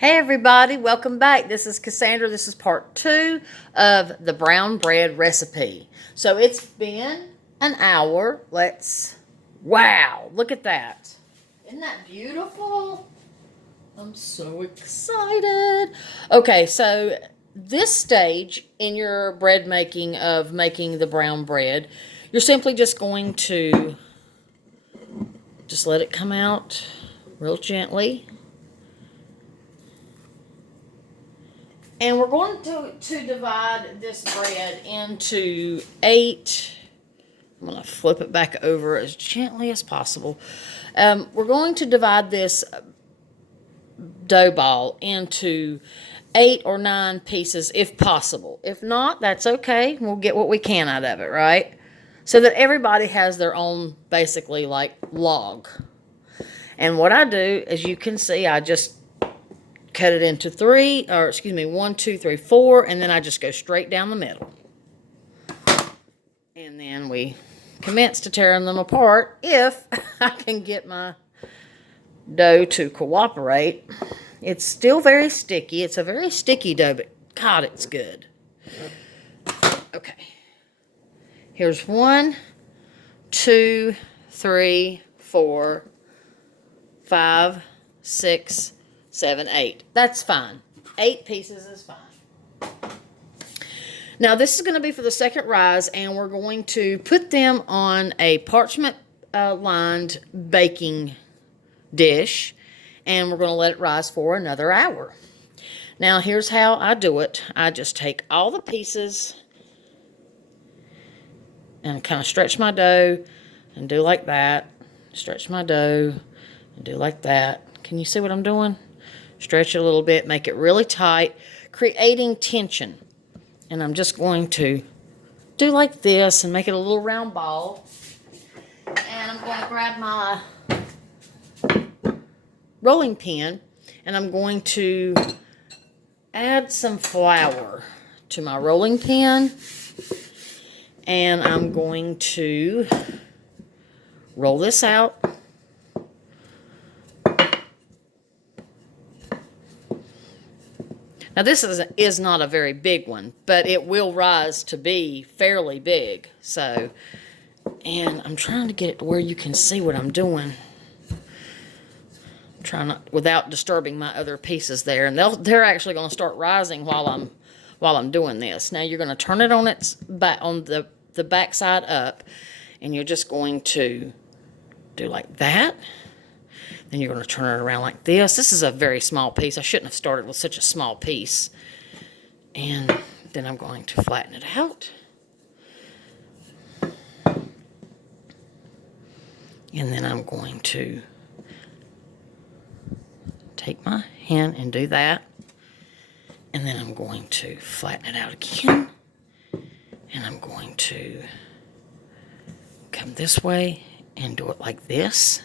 Hey everybody, welcome back. This is Cassandra. This is part 2 of the brown bread recipe. So it's been an hour. Wow, look at that. Isn't that beautiful? I'm so excited. Okay, so this stage in your bread making of making the brown bread, you're simply just going to just let it come out real gently. And we're going to divide this bread into 8. I'm going to flip it back over as gently as possible. We're going to divide this dough ball into 8 or 9 pieces if possible. If not, that's okay. We'll get what we can out of it, right? So that everybody has their own, basically, like, log. And what I do, as you can see, I just cut it into 1, 2, 3, 4, and then I just go straight down the middle. And then we commence to tearing them apart if I can get my dough to cooperate. It's still very sticky. It's a very sticky dough, but God, it's good. Okay. Here's 1, 2, 3, 4, 5, 6, 7, 8. That's fine. 8 pieces is fine. Now this is going to be for the second rise, and we're going to put them on a parchment lined baking dish, and we're going to let it rise for another hour. Now here's how I do it. I just take all the pieces and kind of stretch my dough and do like that. Stretch my dough and do like that. Can you see what I'm doing? Stretch it a little bit, make it really tight, creating tension. And I'm just going to do like this and make it a little round ball. And I'm going to grab my rolling pin, and I'm going to add some flour to my rolling pin. And I'm going to roll this out. Now this is not a very big one, but it will rise to be fairly big. So, and I'm trying to get it to where you can see what I'm doing. I'm trying not, without disturbing my other pieces there, and they're actually going to start rising while I'm doing this. Now you're going to turn it on its back, on the back side up, and you're just going to do like that. Then you're going to turn it around like this. This is a very small piece. I shouldn't have started with such a small piece. And then I'm going to flatten it out. And then I'm going to take my hand and do that. And then I'm going to flatten it out again. And I'm going to come this way and do it like this.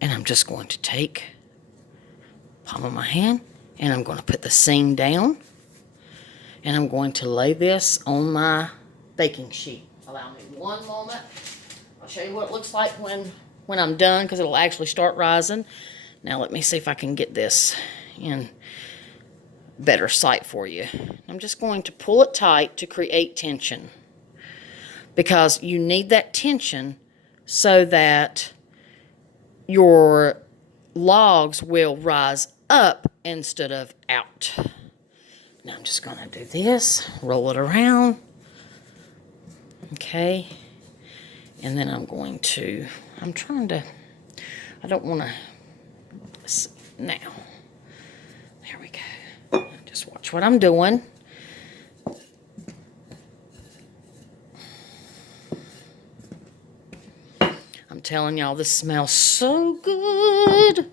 And I'm just going to take palm of my hand, and I'm going to put the seam down, and I'm going to lay this on my baking sheet. Allow me one moment. I'll show you what it looks like when I'm done, because it'll actually start rising. Now let me see if I can get this in better sight for you. I'm just going to pull it tight to create tension, because you need that tension so that your logs will rise up instead of out. Now I'm just going to do this, roll it around. Okay. And then I'm don't want to, now. There we go. Just watch what I'm doing. I'm telling y'all, this smells so good.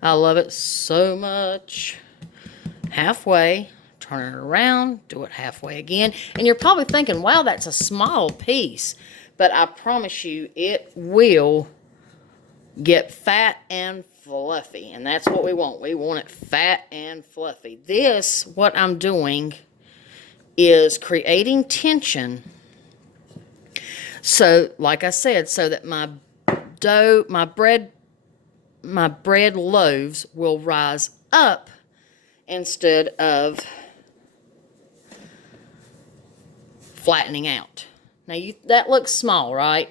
I love it so much. Halfway, turn it around, do it halfway again. And you're probably thinking, wow, that's a small piece. But I promise you, it will get fat and fluffy. And that's what we want. We want it fat and fluffy. This, what I'm doing, is creating tension. So, like I said, so that my bread loaves will rise up instead of flattening out. Now that looks small, right?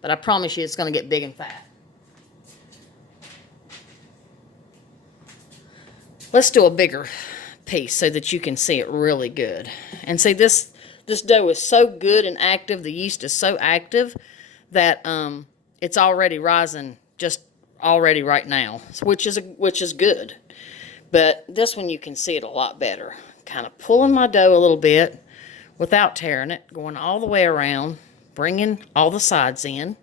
But I promise you it's going to get big and fat. Let's do a bigger piece so that you can see it really good. And see, this dough is so good and active. The yeast is so active that it's already rising just already right now, which is good. But this one you can see it a lot better. Kind of pulling my dough a little bit without tearing it, going all the way around, bringing all the sides in.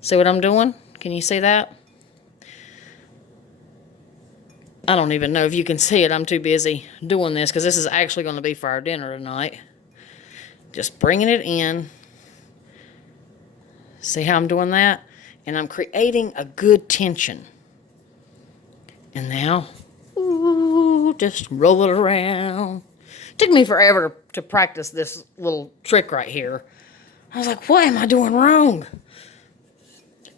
See what I'm doing? Can you see that? I don't even know if you can see it. I'm too busy doing this because this is actually going to be for our dinner tonight. Just bringing it in. See how I'm doing that? And I'm creating a good tension. And now, ooh, just roll it around. It took me forever to practice this little trick right here. I was like, what am I doing wrong?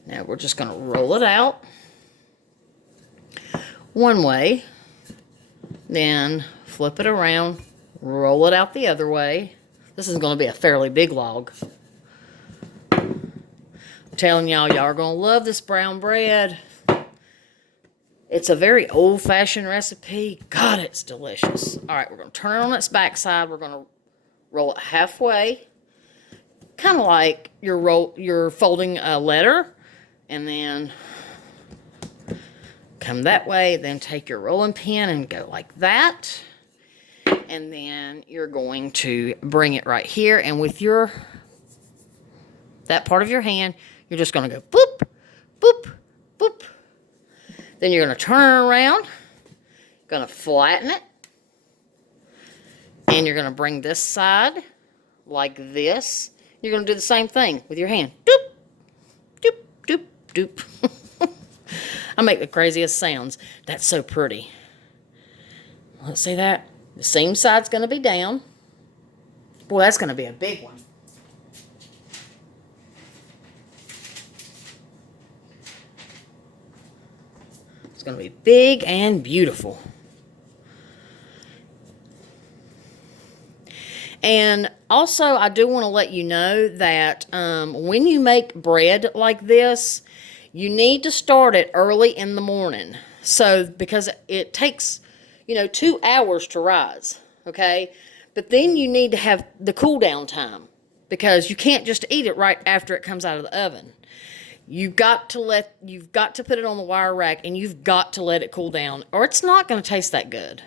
Now we're just going to roll it out one way, then flip it around, roll it out the other way. This is going to be a fairly big log. I'm telling y'all are going to love this brown bread. It's a very old-fashioned recipe. God, it's delicious. All right, we're going to turn it on its backside. We're going to roll it halfway, kind of like you're folding a letter, and then come that way, then take your rolling pin and go like that. And then you're going to bring it right here, and with that part of your hand, you're just going to go boop, boop, boop. Then you're going to turn it around, going to flatten it, and you're going to bring this side like this. You're going to do the same thing with your hand. Doop, doop, doop, doop. I make the craziest sounds. That's so pretty. Let's see that. The seam side's going to be down. Boy, that's going to be a big one. It's going to be big and beautiful. And also, I do want to let you know that when you make bread like this, you need to start it early in the morning. So, because it takes, 2 hours to rise, okay? But then you need to have the cool down time because you can't just eat it right after it comes out of the oven. You've got to put it on the wire rack and you've got to let it cool down or it's not going to taste that good.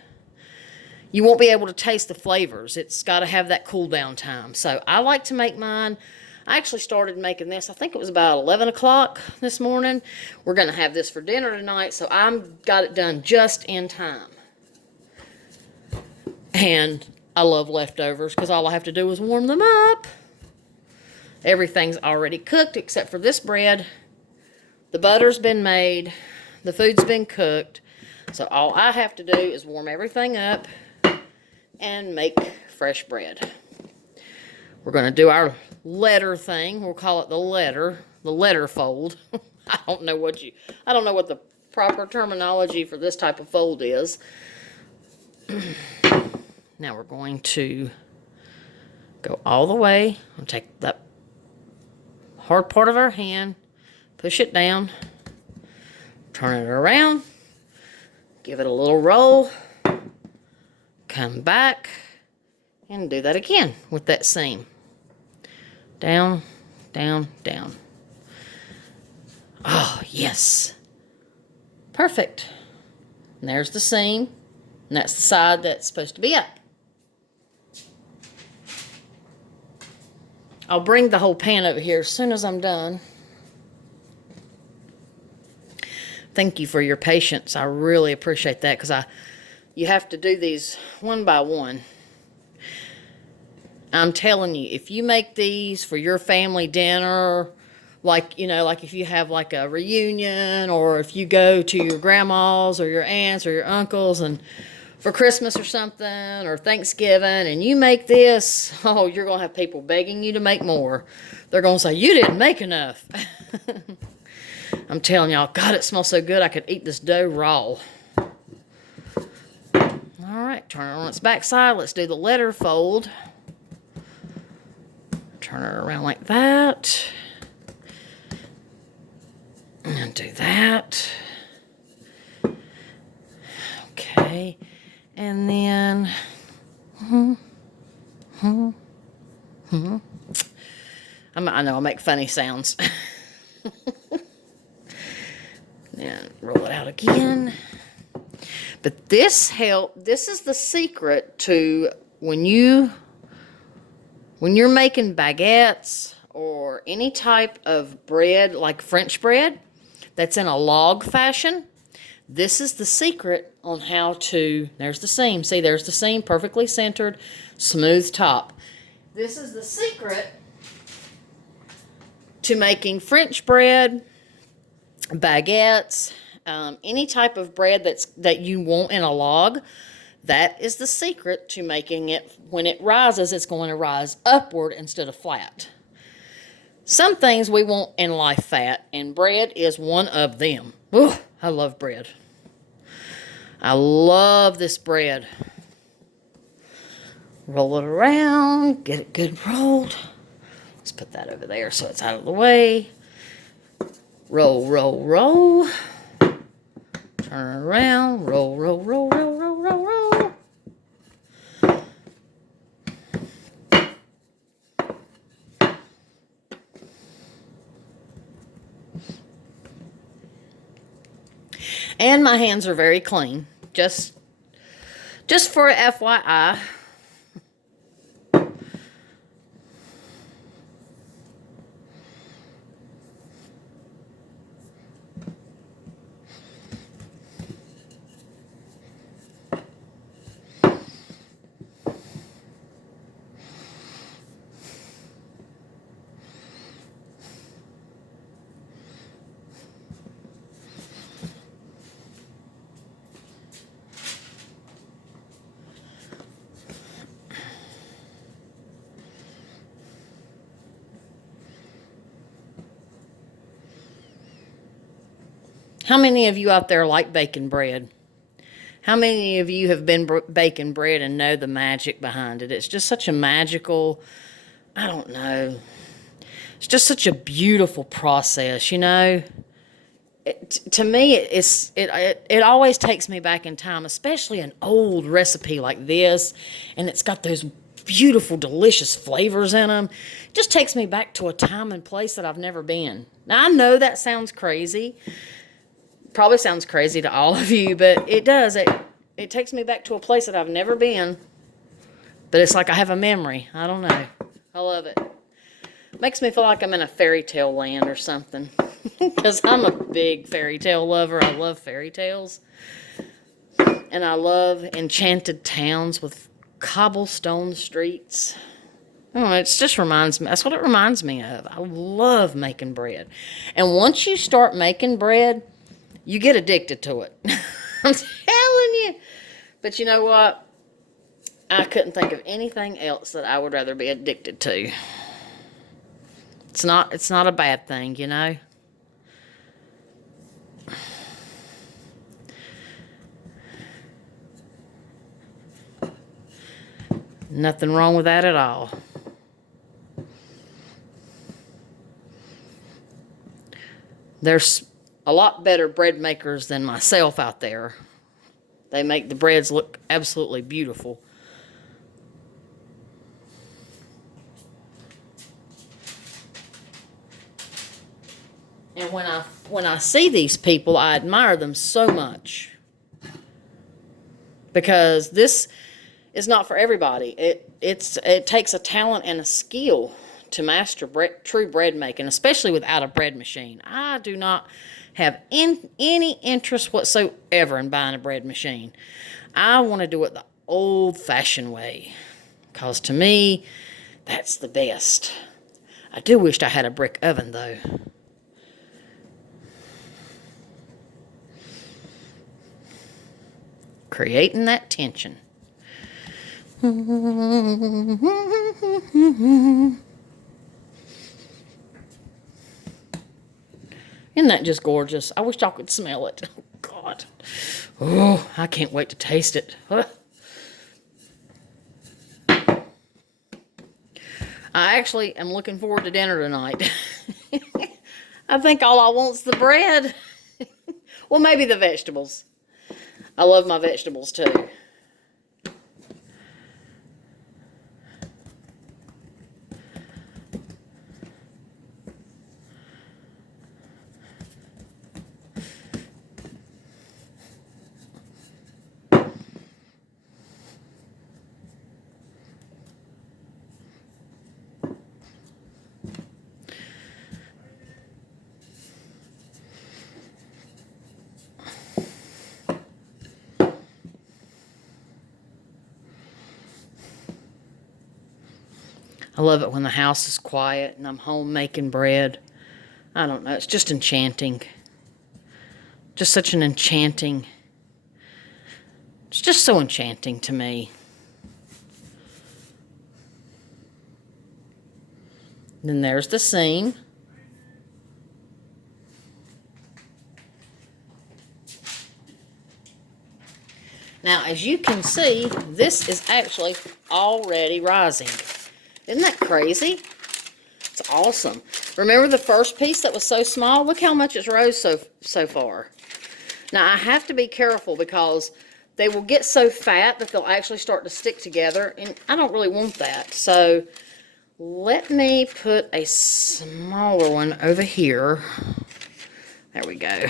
You won't be able to taste the flavors. It's got to have that cool down time. So I like to make mine. I actually started making this, I think it was about 11 o'clock this morning. We're going to have this for dinner tonight, so I've got it done just in time. And I love leftovers because all I have to do is warm them up. Everything's already cooked except for this bread. The butter's been made. The food's been cooked. So all I have to do is warm everything up and make fresh bread. We're going to do our letter thing. We'll call it the letter fold. I don't know what the proper terminology for this type of fold is. Now we're going to go all the way. I'll take that hard part of our hand, push it down, turn it around, give it a little roll, come back, and do that again with that seam. Down, down, down. Oh, yes. Perfect. And there's the seam, and that's the side that's supposed to be up. I'll bring the whole pan over here as soon as I'm done. Thank you for your patience. I really appreciate that because you have to do these one by one. I'm telling you, if you make these for your family dinner, like if you have like a reunion or if you go to your grandma's or your aunts or your uncles and for Christmas or something or Thanksgiving and you make this, oh, you're going to have people begging you to make more. They're going to say, you didn't make enough. I'm telling y'all, God, it smells so good I could eat this dough raw. All right, turn it on its back side. Let's do the letter fold. Turn it around like that. And do that. Okay. And then... I know I make funny sounds. And roll it out again. But this is the secret to when you're making baguettes or any type of bread, like French bread, that's in a log fashion. This is the secret on how to, there's the seam. See, there's the seam, perfectly centered, smooth top. This is the secret to making French bread, baguettes, any type of bread that you want in a log. That is the secret to making it. When it rises, it's going to rise upward instead of flat. Some things we want in life fat, and bread is one of them. Ooh, I love bread. I love this bread. Roll it around, get it good rolled. Let's put that over there so it's out of the way. Roll, roll, roll. Turn it around. Roll, roll, roll, roll, roll, roll, roll. And my hands are very clean. Just for FYI. How many of you out there like baking bread? How many of you have been baking bread and know the magic behind it? It's just such a magical, I don't know. It's just such a beautiful process, you know. To me, it always takes me back in time, especially an old recipe like this, and it's got those beautiful, delicious flavors in them. It just takes me back to a time and place that I've never been. Now, I know that sounds crazy. Probably sounds crazy to all of you, but it does. It takes me back to a place that I've never been. But it's like I have a memory. I don't know. I love it. Makes me feel like I'm in a fairy tale land or something. Because I'm a big fairy tale lover. I love fairy tales. And I love enchanted towns with cobblestone streets. Oh, it just reminds me. That's what it reminds me of. I love making bread. And once you start making bread, you get addicted to it. I'm telling you. But you know what? I couldn't think of anything else that I would rather be addicted to. It's not a bad thing, you know? Nothing wrong with that at all. There's a lot better bread makers than myself out there. They make the breads look absolutely beautiful. And when I see these people, I admire them so much. Because this is not for everybody. It takes a talent and a skill to master true bread making, especially without a bread machine. I do not have any interest whatsoever in buying a bread machine. I want to do it the old-fashioned way, because to me, that's the best. I do wish I had a brick oven, though. Creating that tension. Isn't that just gorgeous? I wish y'all could smell it. Oh, God. Oh, I can't wait to taste it. I actually am looking forward to dinner tonight. I think all I want's the bread. Well, maybe the vegetables. I love my vegetables too. I love it when the house is quiet and I'm home making bread. I don't know, it's just enchanting. Just such an enchanting. It's just so enchanting to me. Then there's the seam. Now, as you can see, this is actually already rising. Isn't that crazy? It's awesome. Remember the first piece that was so small? Look how much it's rose so far. Now, I have to be careful because they will get so fat that they'll actually start to stick together, and I don't really want that. So let me put a smaller one over here. There we go.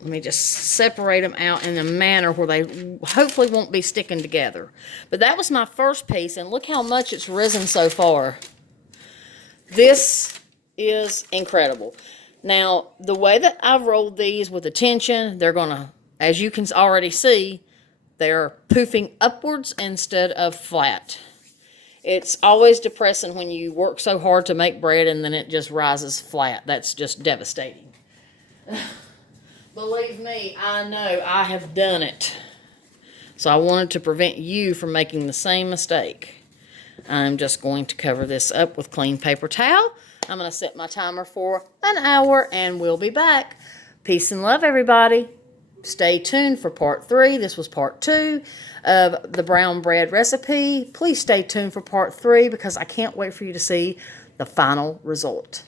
Let me just separate them out in a manner where they hopefully won't be sticking together. But that was my first piece, and look how much it's risen so far. This is incredible. Now, the way that I've rolled these with the tension, they're going to, as you can already see, they're poofing upwards instead of flat. It's always depressing when you work so hard to make bread and then it just rises flat. That's just devastating. Believe me, I know, I have done it. So I wanted to prevent you from making the same mistake. I'm just going to cover this up with clean paper towel. I'm going to set my timer for an hour and we'll be back. Peace and love, everybody. Stay tuned for part 3. This was part 2 of the brown bread recipe. Please stay tuned for part 3 because I can't wait for you to see the final result.